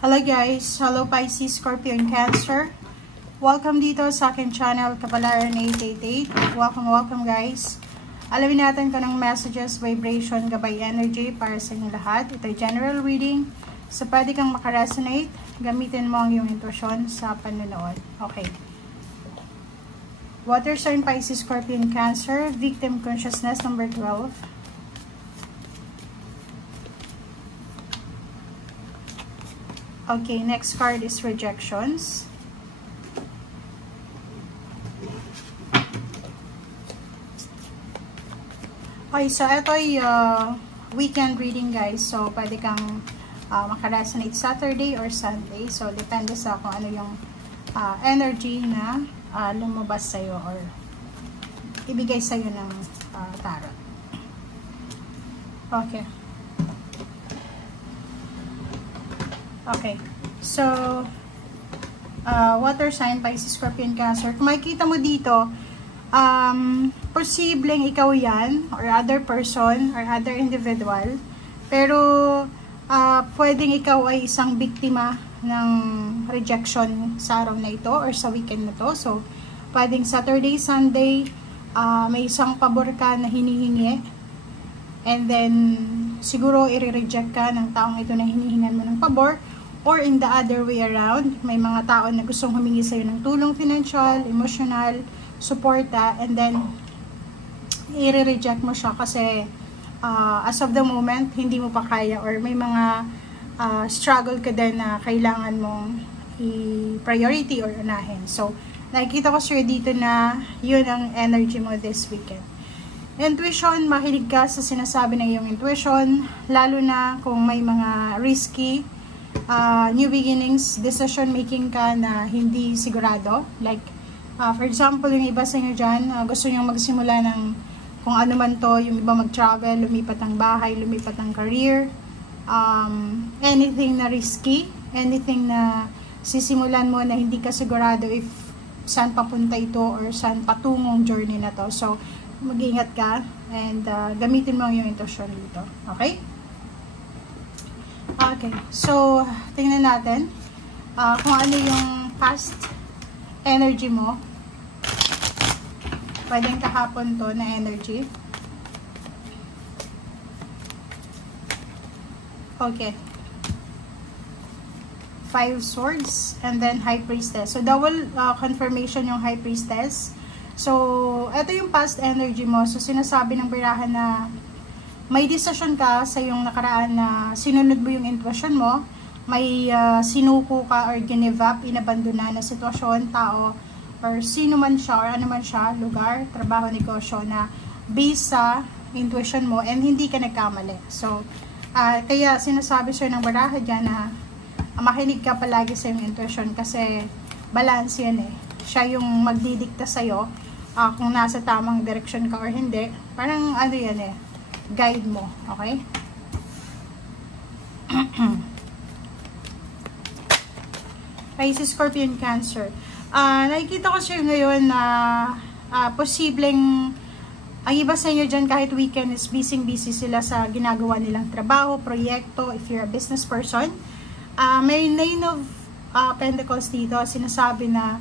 Hello guys! Hello Pisces, Scorpio, and Cancer. Welcome dito sa aking channel, Kapalaran 888. Welcome guys. Alamin natin kung anong messages, vibration, gabay energy para sa inyong lahat. Ito ay general reading. So pwede kang makaresonate, gamitin mo ang iyong intuition sa panunood. Okay. Water sign, Pisces, Scorpio, and Cancer. Victim consciousness number 12. Okay, next card is rejections. Okay, so ito ay weekend reading guys. So, pwede kang makaresonate Saturday or Sunday. So, depende sa kung ano yung energy na lumabas sa'yo or ibigay sa'yo ng tarot. Okay. Okay, so, water sign, Pisces, Scorpio, and Cancer. Kung makikita mo dito, posibleng ikaw yan, or other person, or other individual. Pero, pwedeng ikaw ay isang biktima ng rejection sa araw na ito, or sa weekend na to. So, pwedeng Saturday, Sunday, may isang pabor ka na hinihingi. And then, siguro i-reject ka ng taong ito na hinihingan mo ng pabor. Or in the other way around, may mga tao na gustong humingi sa'yo ng tulong financial, emotional, suporta, and then i-reject mo siya kasi as of the moment, hindi mo pa kaya or may mga struggle ka din na kailangan mong i-priority or unahin. So, nakikita ko sir dito na yun ang energy mo this weekend. Intuition, mahilig ka sa sinasabi ng iyong intuition, lalo na kung may mga risky, new beginnings, decision making ka na hindi sigurado. Like, for example, yung iba sa inyo dyan, gusto nyo magsimula ng kung ano man to, yung iba mag-travel, lumipat ang bahay, lumipat ang career, anything na risky, anything na sisimulan mo na hindi ka sigurado if saan papunta ito or saan patungong journey na to. So, mag-ingat ka and gamitin mo yung intuition dito. Okay? Okay, so tingnan natin kung ano yung past energy mo. Pwedeng kahapon to na energy. Okay. 5 swords and then High Priestess. So double confirmation yung High Priestess. So ito yung past energy mo. So sinasabi ng birahan na may decision ka sa yung nakaraan na sinunod mo yung intuition mo, may sinuko ka or give up, inabandona na sitwasyon, tao, or sino man siya or ano man siya, lugar, trabaho, negosyo na based sa intuition mo and hindi ka nagkamali. So, kaya sinasabi sa'yo ng baraha dyan na makinig ka palagi sa yung intuition kasi balance yan eh. Siya yung magdidikta sa'yo kung nasa tamang direction ka or hindi. Parang ano yan eh, guide mo, okay? Pisces, Scorpio, and Cancer. Nakikita ko siya ngayon na posibleng ang iba sa inyo dyan kahit weekend is busy sila sa ginagawa nilang trabaho, proyekto, if you're a business person. May Nine of Pentacles dito, sinasabi na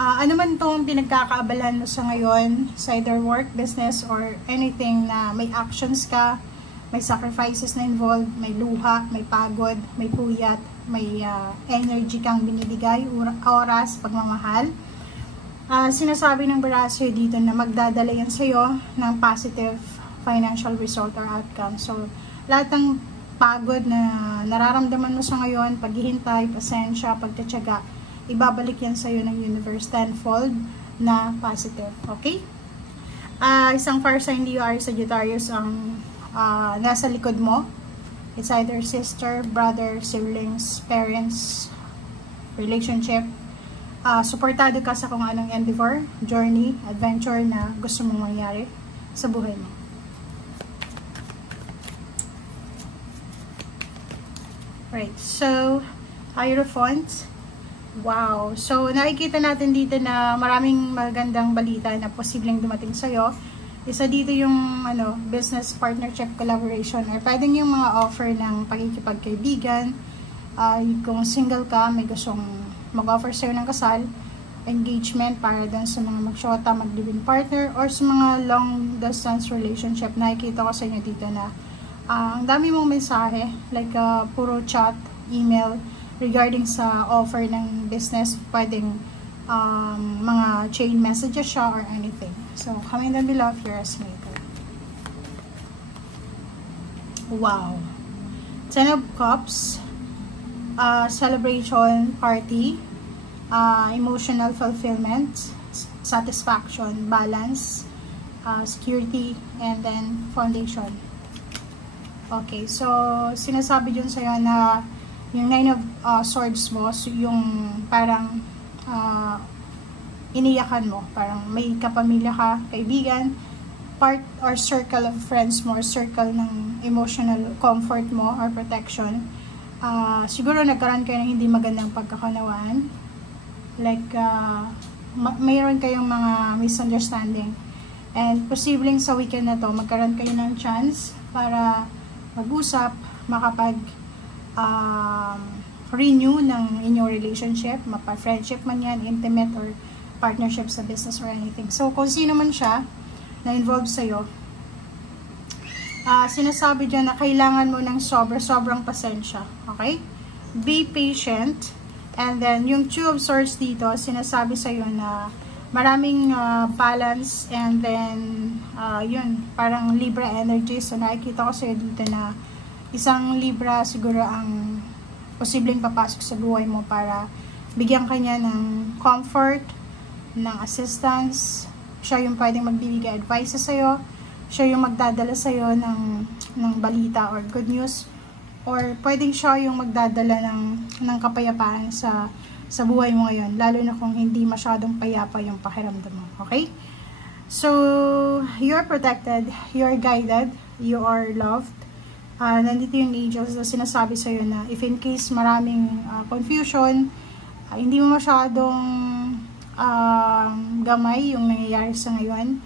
ano man itong pinagkakaabalan mo sa ngayon, sa either work, business, or anything na may actions ka, may sacrifices na involved, may luha, may pagod, may puyat, may energy kang binibigay, oras, pagmamahal. Sinasabi ng barasyo dito na magdadala yan sa'yo ng positive financial result or outcome. So, lahat ng pagod na nararamdaman mo sa ngayon, paghihintay, pasensya, pagtatyaga, ibabalik yan sa'yo ng universe tenfold na positive. Okay? Isang fire sign Leo, Aries, Sagittarius ang nasa likod mo. It's either sister, brother, siblings, parents, relationship. Suportado ka sa kung anong endeavor, journey, adventure na gusto mong mangyari sa buhay mo. Right, so Hierophant. Wow. So, nakikita natin dito na maraming magandang balita na posibleng dumating sa'yo. Isa dito yung business partnership collaboration or pwedeng yung mga offer ng pakikipagkaibigan, Kung single ka, may gustong mag-offer sa'yo ng kasal, engagement para dun sa mga magsyota, mag-live-in partner, or sa mga long distance relationship. Nakikita ko sa inyo dito na ang dami mong mensahe, like puro chat, email, regarding sa offer ng business. Pwedeng mga chain messages siya or anything. So, comment down below if you're a single. Wow. 10 of Cups, celebration, party, emotional fulfillment, satisfaction, balance, security, and then foundation. Okay, so sinasabi dyan sa'yo na yung 9 of Swords mo, so yung parang iniyakan mo, parang may kapamilya ka, kaibigan, part or circle of friends mo, or circle ng emotional comfort mo or protection. Siguro nagkaroon kayo ng hindi magandang pagkakunawaan, like mayroon kayong mga misunderstanding, and posibleng sa weekend na to magkaroon kayo ng chance para mag-usap, makapag renew ng inyong relationship, mapa-friendship man yan, intimate, or partnership sa business or anything. So, kung sino man siya na involved sa'yo, sinasabi dyan na kailangan mo ng sobrang pasensya. Okay? Be patient. And then, yung 2 of Swords dito, sinasabi sa'yo na maraming balance, and then yun, parang Libra energy. So nakikita ko sa'yo dito na isang Libra siguro ang posibleng papasok sa buhay mo para bigyan kanya ng comfort, ng assistance. Siya yung pwedeng magbibigay advice sa'yo, siya yung magdadala sa'yo ng balita or good news, or pwedeng siya yung magdadala ng kapayapaan sa buhay mo ngayon, lalo na kung hindi masyadong payapa yung pakiramdam mo. Okay? So, you're protected, you're guided, you are loved. Nandito yung angels na sinasabi sa'yo na if in case maraming confusion, hindi mo masyadong gamay yung nangyayari sa ngayon,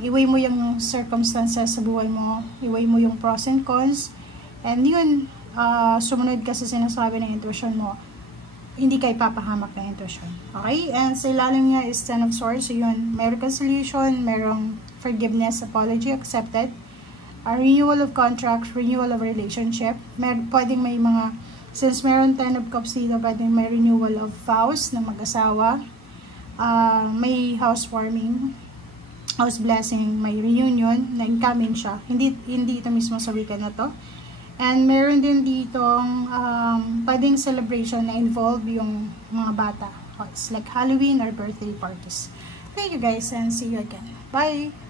iweigh mo yung circumstances sa buhay mo, iweigh mo yung pros and cons, and yun, sumunod ka sa sinasabi ng intuition mo. Hindi kayo papahamak ng intuition. Okay? And sa ilalim niya is 10 of Swords. So yun, may reconciliation, merong forgiveness, apology accepted, a renewal of contract, renewal of relationship. Pwedeng may mga, since meron 10 of Cups dito, pwedeng may renewal of vows ng mag-asawa, may housewarming, house blessing, may reunion, na incoming siya. Hindi ito mismo sa weekend na to. And meron din ditong pwedeng celebration na involve yung mga bata. It's like Halloween or birthday parties. Thank you guys, and see you again. Bye!